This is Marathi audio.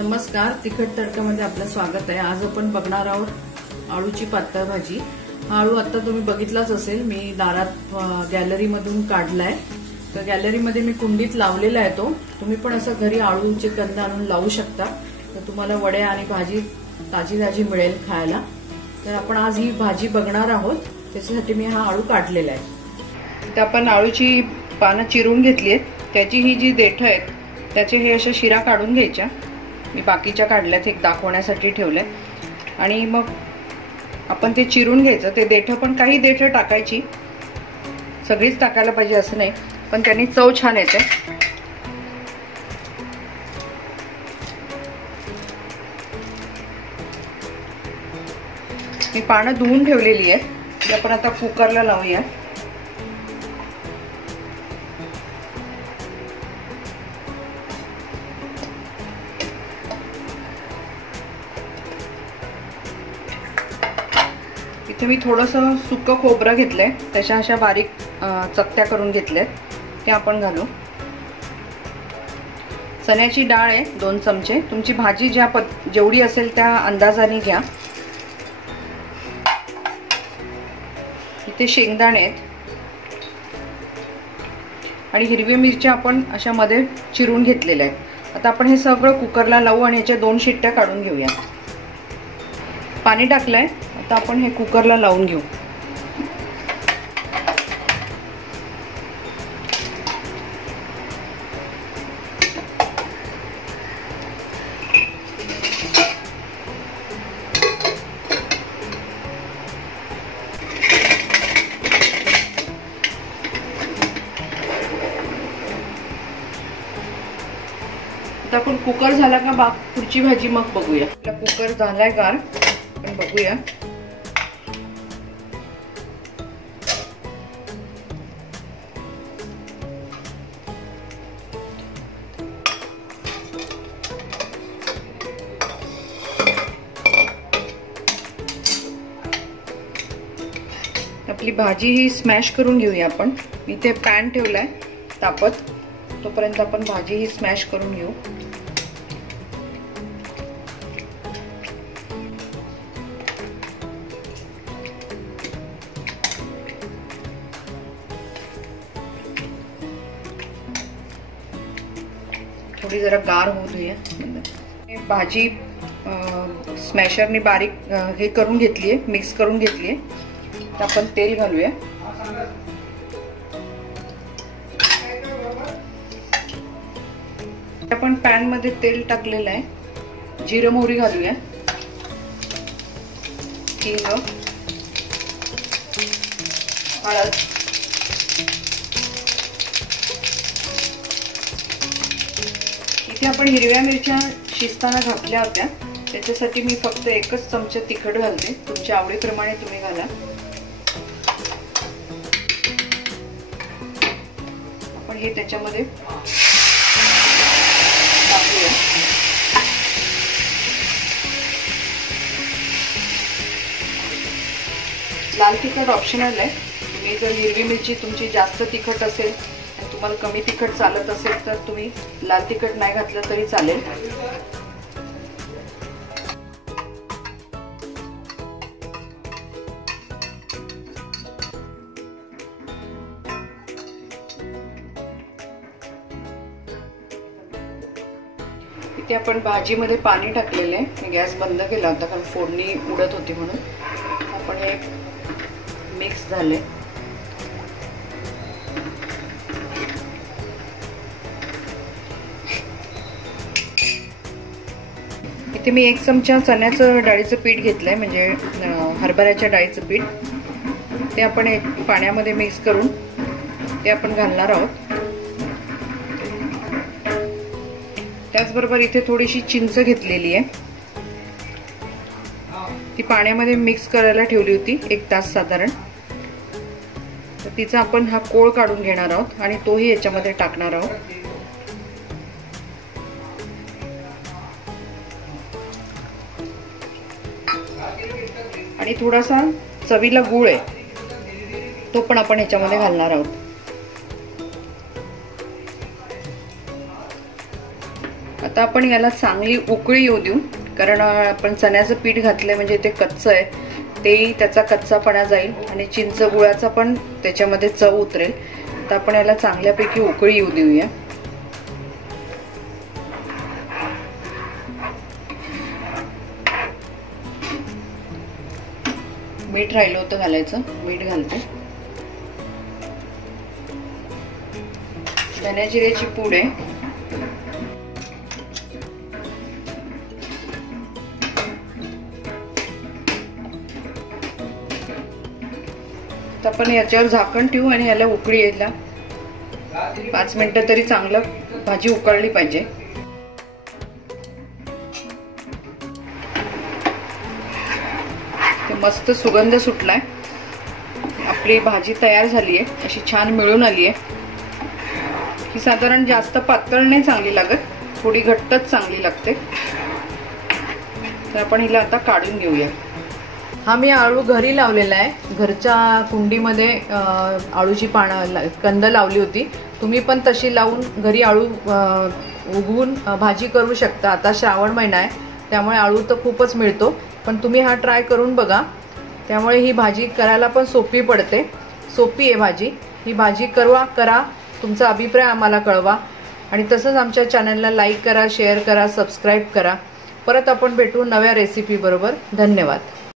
नमस्कार, तिखट तडक्यामध्ये आपलं स्वागत आहे। आज आपण बघणार आहोत आळूची पातळ भाजी। आळू आता तुम्ही बघितलाच असेल, मी दारात गॅलरीमधून काढलाय। तर गॅलरीमध्ये मी कुंडीत लावलेला आहे तो। तुम्ही पण असं घरी आळूचे कंद आणून लावू शकता, तर तुम्हाला वड्या आणि भाजी ताजी ताजी मिळेल खायला। तर आपण आज ही भाजी बघणार आहोत, त्याच्यासाठी मी हा आळू काढलेला आहे। तर आपण आळूची पानं चिरून घेतली आहेत, त्याची ही जी देठ आहेत त्याचे हे अशा शिरा काढून घ्यायच्या। मी बाकीच्या काढल्यात, एक दाखवण्यासाठी ठेवले। आणि मग आपण ते चिरून घ्यायचं। ते देठ पण काही देठ टाकायची, सगळीच टाकायला पाहिजे असं नाही, पण त्यांनी चव छान येते। मी पानं धुवून ठेवलेली आहे, ती आपण आता कुकरला लावूया। इथे मी थोडंसं सुक्क खोबरं घेतलंय, त्याच्या अशा बारीक चकत्या करून घेतल्यात, ते आपण घालू। चण्याची डाळ आहे 2 चमचे। तुमची भाजी जेवढी असेल त्या अंदाजाने घ्या। इथे शेंगदाणे आहेत आणि हिरवी मिरची आपण अशा मध्ये चिरून घेतलेल्या आहेत। आता आपण हे सगळं कुकरला लावू आणि याच्या 2 शिट्ट्या काढून घेऊया। पाणी टाकलंय, आता आपण हे कुकरला लावून घेऊ। आता आपण कुकर झाला का पुढची भाजी मग बघूया। आपला कुकर झालाय गार, आपण बघूया। आपली भाजी ही स्मॅश करून घेऊया आपण। इथे पॅन ठेवलाय तापत, तोपर्यंत आपण भाजी ही स्मॅश करून घेऊ। थोडी जरा गार होऊ देऊया। भाजी स्मॅशरने बारीक हे करून घेतलीये, मिक्स करून घेतलीये। तर आपण तेल घालूया। आपण पॅन मध्ये तेल टाकलेलं आहे, जिरं मोहरी घालूया, हिंग, हळद, इथे आपण हिरव्या मिरच्या शिजताना घातल्या होत्या, त्याच्यासाठी मी फक्त 1च चमचा तिखट घालते। तुमच्या आवडीप्रमाणे तुम्ही घाला। आपण हे त्याच्यामध्ये टाकूया। लाल तिखट ऑप्शनल आहे, तुम्ही जर हिरवी मिरची तुमची जास्त तिखट असेल आणि तुम्हाला कमी तिखट चालत असेल तर तुम्ही लाल तिखट नाही घातलं तरी चालेल। इथे आपण भाजीमध्ये पाणी टाकलेलं आहे। मी गॅस बंद केला होता कारण फोडणी उडत होती म्हणून। आपण हे मिक्स झाले। इथे मी 1 चमचा चण्याचं डाळीचं पीठ घेतलंय, म्हणजे हरभऱ्याच्या डाळीचं पीठ। ते आपण पाण्यामध्ये मिक्स करून ते आपण घालणार आहोत। त्याचबरोबर इथे थोडीशी चिंच घेतलेली आहे, ती पाण्यामध्ये मिक्स करायला ठेवली होती 1 तास साधारण। तर तिचा आपण हा कोळ काढून घेणार आहोत आणि तोही याच्यामध्ये टाकणार आहोत। आणि थोडासा चवीला गूळ आहे, तो पण आपण याच्यामध्ये घालणार आहोत। आता आपण याला चांगली उकळी येऊ देऊ, कारण आपण चण्याचं पीठ घातलंय म्हणजे ते कच्चं आहे, तेही त्याचा कच्चापणा जाईल आणि चिंच गुळाचा पण त्याच्यामध्ये चव उतरेल. तर आपण याला चांगल्यापैकी उकळी येऊ देऊया. मीठ राहिलं होतं घालायचं, मीठ घालते. धने जिऱ्याची पूड आहे. तर आपण याच्यावर झाकण ठेवू आणि याला उकळी यायला 5 मिनिटं तरी चांगलं भाजी उकळली पाहिजे. मस्त सुगंध सुटलाय. आपली भाजी तयार झाली आहे, अशी छान मिळून आली आहे. ही साधारण जास्त पातळ नाही चांगली लागत, थोडी घट्टच चांगली लागते. तर आपण हिला आता काढून घेऊया. हा मी आळू घरी लावलेला आहे. घरच्या कुंडीमध्ये आळूची कंद लावली होती. तुम्ही पण तशी लावून घरी आळू उगवून भाजी करू शकता. आता श्रावण महिना आहे त्यामुळे आळू तर खूपच मिळतो, पण तुम्ही हा ट्राय करून बघा. त्यामुळे ही भाजी करायला पण सोपी पडते. सोपी आहे भाजी. ही भाजी करा. तुमचा अभिप्राय आम्हाला कळवा आणि तसंच आमच्या चॅनलला लाईक करा, शेअर करा, सबस्क्राईब करा. परत आपण भेटू नव्या रेसिपी बरोबर. धन्यवाद.